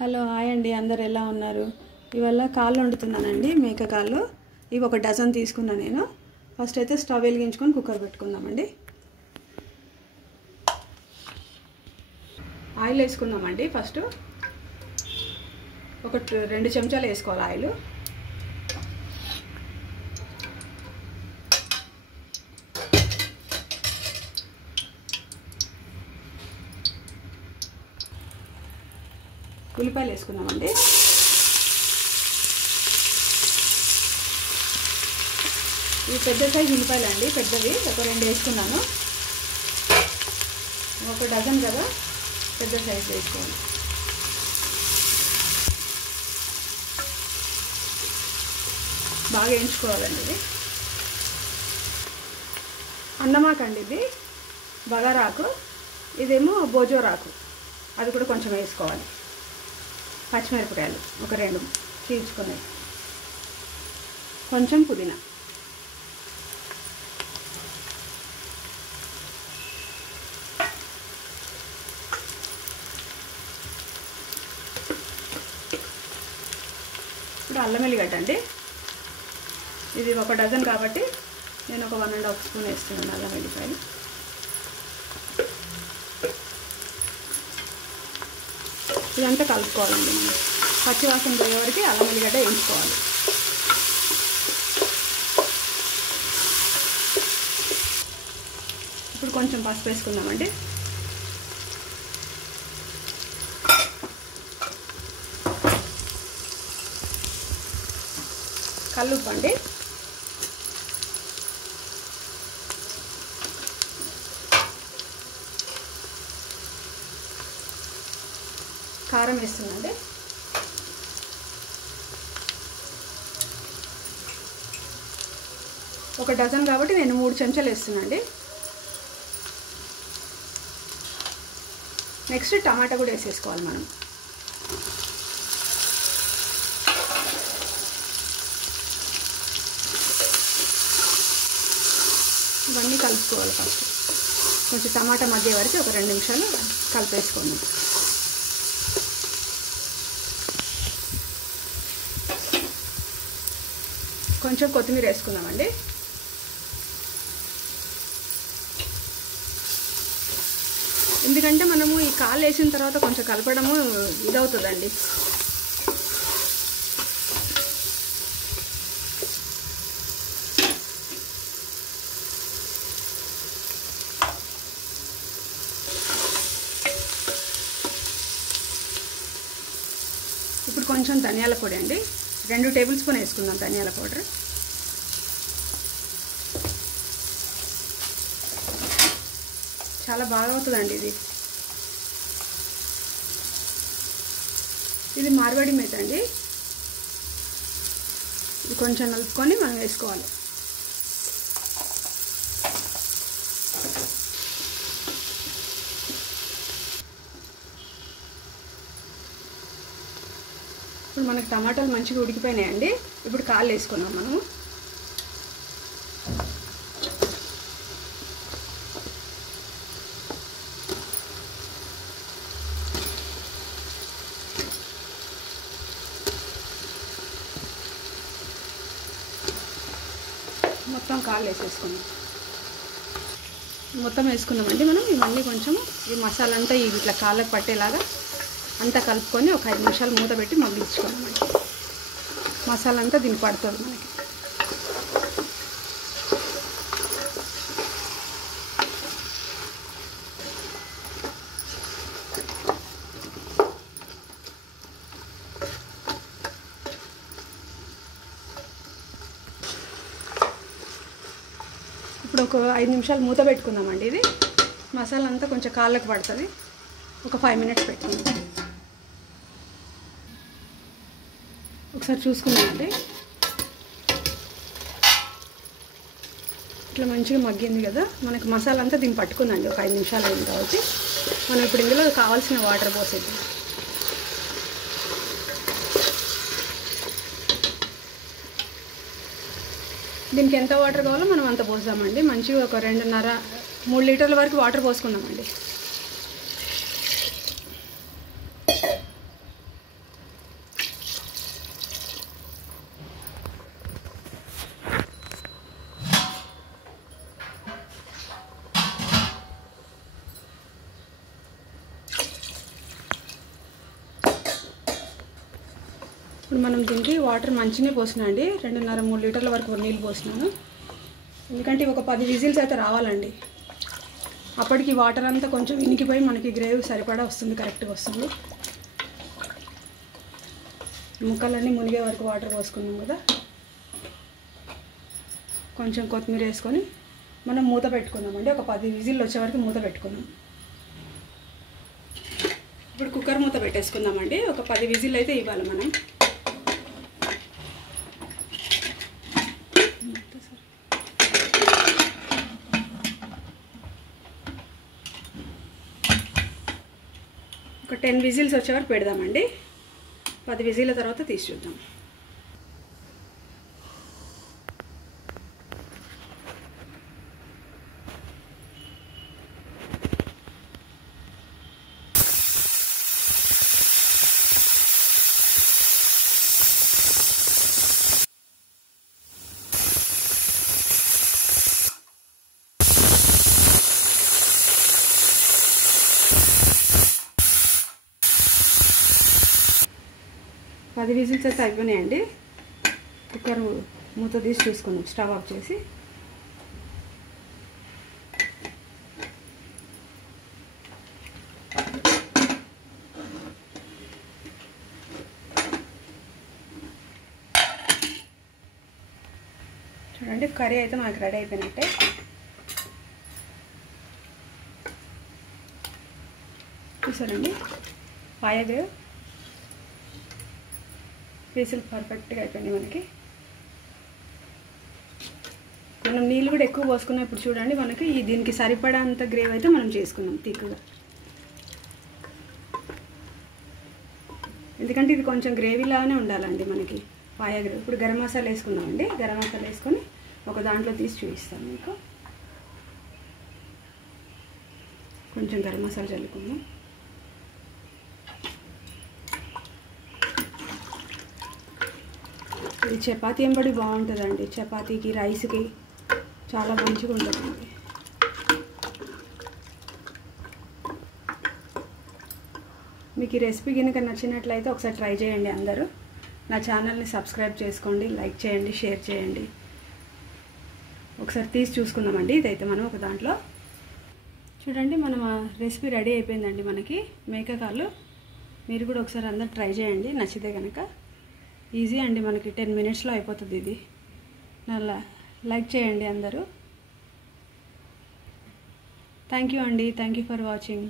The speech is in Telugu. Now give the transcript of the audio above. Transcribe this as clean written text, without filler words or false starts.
హలో హాయ్ అండి, అందరు ఎలా ఉన్నారు? ఇవాళ కాళ్ళు వండుతున్నానండి, మేక కాళ్ళు. ఇవి ఒక డజన్ తీసుకున్నా నేను. ఫస్ట్ అయితే స్టవ్ వెలిగించుకొని కుక్కర్ పెట్టుకుందామండి. ఆయిల్ వేసుకుందామండి. ఫస్ట్ ఒక 2 చెంచాలు వేసుకోవాలి ఆయిల్. ఉల్లిపాయలు వేసుకుందామండి. ఇవి పెద్ద సైజు ఉల్లిపాయలు అండి, పెద్దవి ఒక 2 వేసుకున్నాను. ఒక డజన్ కదా, పెద్ద సైజు వేసుకోండి. బాగా వేయించుకోవాలండి. ఇది అన్నమాకండి, ఇది బగారాకు, ఇదేమో బోజోరాకు, అది కూడా కొంచెం వేసుకోవాలి. పచ్చిమిరపకాయలు ఒక 2 చీల్చుకున్నాయి, కొంచెం పుదీనా, ఇప్పుడు అల్లం వెల్లిగడ్డ అండి. ఇది ఒక డజన్ కాబట్టి నేను ఒక 1½ స్పూన్ వేస్తున్నాను అల్లం వెల్లిపాయలు. ఇదంతా కలుపుకోవాలండి. మనం పచ్చివాసన పోయే వరకు అల్లం వెల్లిగడ్డ వేయించుకోవాలి. ఇప్పుడు కొంచెం పసుపు వేసుకుందామండి. కల్లుప్పు అండి. కారం వేస్తుందండి. ఒక డజన్ కాబట్టి నేను 3 చెంచాలు వేస్తున్నానండి. నెక్స్ట్ టమాటా కూడా వేసేసుకోవాలి మనం. ఇవన్నీ కలుపుకోవాలి. ఫస్ట్ కొంచెం టమాటా మధ్య వరకు ఒక 2 నిమిషాలు కలిపేసుకోండి. కొంచెం కొత్తిమీర వేసుకుందామండి. ఎందుకంటే మనము ఈ కాళ్ళు వేసిన తర్వాత కొంచెం కలపడము ఇదవుతుందండి. ఇప్పుడు కొంచెం ధనియాల పొడి అండి, 2 టేబుల్ స్పూన్ వేసుకుందాం ధనియాల పౌడర్. చాలా బాగా అవుతుందండి ఇది. ఇది మార్వాడి మేత అండి. ఇది కొంచెం కలుపుకొని మనం వేసుకోవాలి. ఇప్పుడు మనకి టమాటాలు మంచిగా ఉడికిపోయినాయండి. ఇప్పుడు కాళ్ళు వేసుకున్నాం మనము. మొత్తం కాళ్ళు వేసేసుకున్నాం. మొత్తం వేసుకున్నామండి మనం. ఇవన్నీ కొంచెం ఈ మసాలా అంతా ఇట్లా కాళ్ళకు పట్టేలాగా అంతా కలుపుకొని ఒక 5 నిమిషాలు మూత పెట్టి మగ్గించుకున్నామండి. మసాలా అంతా దీనికి పడుతుంది మనకి. ఇప్పుడు ఒక 5 నిమిషాలు మూత పెట్టుకుందామండి. ఇది మసాలా అంతా కొంచెం కాళ్ళకు పడుతుంది. ఒక 5 మినిట్స్ పెట్టుకుందాం. ఒకసారి చూసుకుందామండి. ఇట్లా మంచిగా మగ్గింది కదా, మనకి మసాలా అంతా దీన్ని పట్టుకుందండి. ఒక 5 నిమిషాలు అయింది కాబట్టి మనం ఇప్పుడు ఇందులో కావాల్సిన వాటర్ పోసేద్దాం. దీనికి ఎంత వాటర్ కావాలో మనం అంత పోసామండి. మంచిగా ఒక 2.5-3 లీటర్ల వరకు వాటర్ పోసుకుందామండి. ఇప్పుడు మనం దీనికి వాటర్ మంచిగా పోసినా అండి, 2.5-3 లీటర్ల వరకు నీళ్ళు పోసినాను. ఎందుకంటే ఒక 10 విజిల్స్ అయితే రావాలండి. అప్పటికి వాటర్ అంతా కొంచెం ఇనికిపోయి మనకి గ్రేవీ సరిపడా వస్తుంది, కరెక్ట్గా వస్తుంది. ముక్కలన్నీ మునిగే వరకు వాటర్ పోసుకున్నాం కదా. కొంచెం కొత్తిమీర వేసుకొని మనం మూత పెట్టుకుందామండి. ఒక 10 విజిల్లు వచ్చే వరకు మూత పెట్టుకుందాం. ఇప్పుడు కుక్కర్ మూత పెట్టేసుకుందామండి. ఒక 10 విజిల్ అయితే ఇవ్వాలి మనం. ఒక 10 విజిల్స్ వచ్చే వరకు పెడదామండి. 10 విజిల్ల తర్వాత తీసి చూద్దాం. పది విజిల్స్ అయితే అయిపోయినాయండి. కుక్కర్ మూత తీసి చూసుకుందాం, స్టవ్ ఆఫ్ చేసి. చూడండి, కర్రీ అయితే మనకు రెడీ అయిపోయినట్టే. చూసారండి, పాయ గ్రేవ్ పీసులు పర్ఫెక్ట్గా అయిపోయింది మనకి. మనం నీళ్ళు కూడా ఎక్కువ పోసుకున్నాం. ఇప్పుడు చూడండి, మనకి దీనికి సరిపడంత గ్రేవ్ అయితే మనం చేసుకున్నాం తిక్కుగా. ఎందుకంటే ఇది కొంచెం గ్రేవీలాగానే ఉండాలండి మనకి పాయ గ్రేవ్. ఇప్పుడు గరం మసాలా వేసుకున్నామండి. గరం మసాలా వేసుకొని ఒక దాంట్లో తీసి చూపిస్తాను మీకు. కొంచెం గరం మసాలా చల్లుకుందాం. ఇది చపాతీ ఎంబడి బాగుంటుందండి. చపాతీకి, రైస్కి చాలా మంచిగా ఉంటుందండి. మీకు ఈ రెసిపీ కనుక నచ్చినట్లయితే ఒకసారి ట్రై చేయండి అందరూ. నా ఛానల్ని సబ్స్క్రైబ్ చేసుకోండి, లైక్ చేయండి, షేర్ చేయండి. ఒకసారి తీసి చూసుకుందామండి. ఇదైతే మనం ఒక దాంట్లో చూడండి, మనం రెసిపీ రెడీ అయిపోయిందండి మనకి మేకకాలు. మీరు కూడా ఒకసారి అందరు ట్రై చేయండి నచ్చితే కనుక. ఈజీ అండి, మనకి 10 మినిట్స్లో అయిపోతుంది ఇది. లైక్ చేయండి అందరూ. థ్యాంక్ యూ అండి. Thank you for watching.